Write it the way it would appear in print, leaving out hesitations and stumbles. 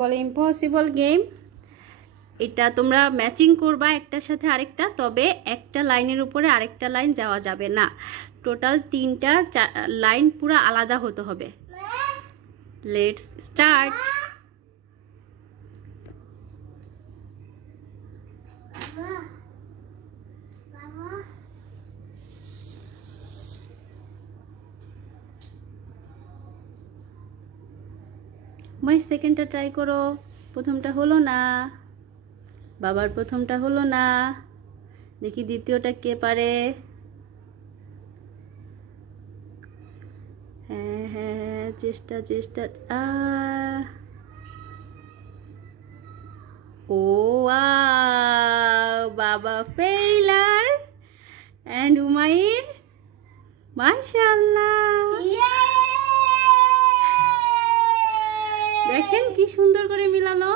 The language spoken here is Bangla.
বলে ইম্পসিবল গেম। এটা তোমরা ম্যাচিং করবা একটার সাথে আরেকটা, তবে একটা লাইনের উপরে আরেকটা লাইন যাওয়া যাবে না। টোটাল 3টা লাইন পুরো আলাদা হতে হবে। Let's start. মাই সেকেন্ডটা ট্রাই করো। প্রথমটা হলো না, বাবার প্রথমটা হলো না, দেখি দ্বিতীয়টা কে পারে। হ্যাঁ হ্যাঁ, চেষ্টা চেষ্টা। ও বাবা ফেইলার অ্যান্ড উমাইর মাশাআল্লাহ। দেখেন কি সুন্দর করে মিলালো।